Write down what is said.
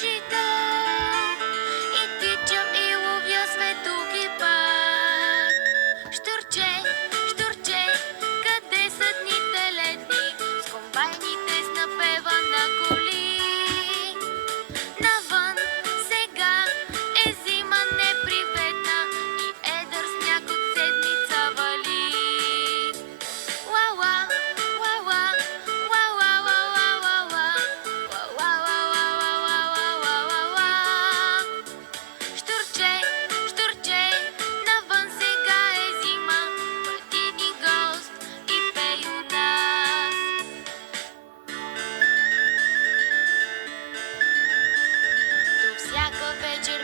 жито и тичам и ловя светоги пак. Щурче, щурче, къде са дните летни, с комбайните с напева на коли. Навън сега е зима неприветна и едър сняг от седмица вали. Ла-ла, ла-ла, ла-ла, ла-ла, ла-ла, ла-ла, ла-ла, ла-ла, ла-ла. Щурче, щурче, навън сега е зима, бъди ни гост и пей у нас. До всяка вечер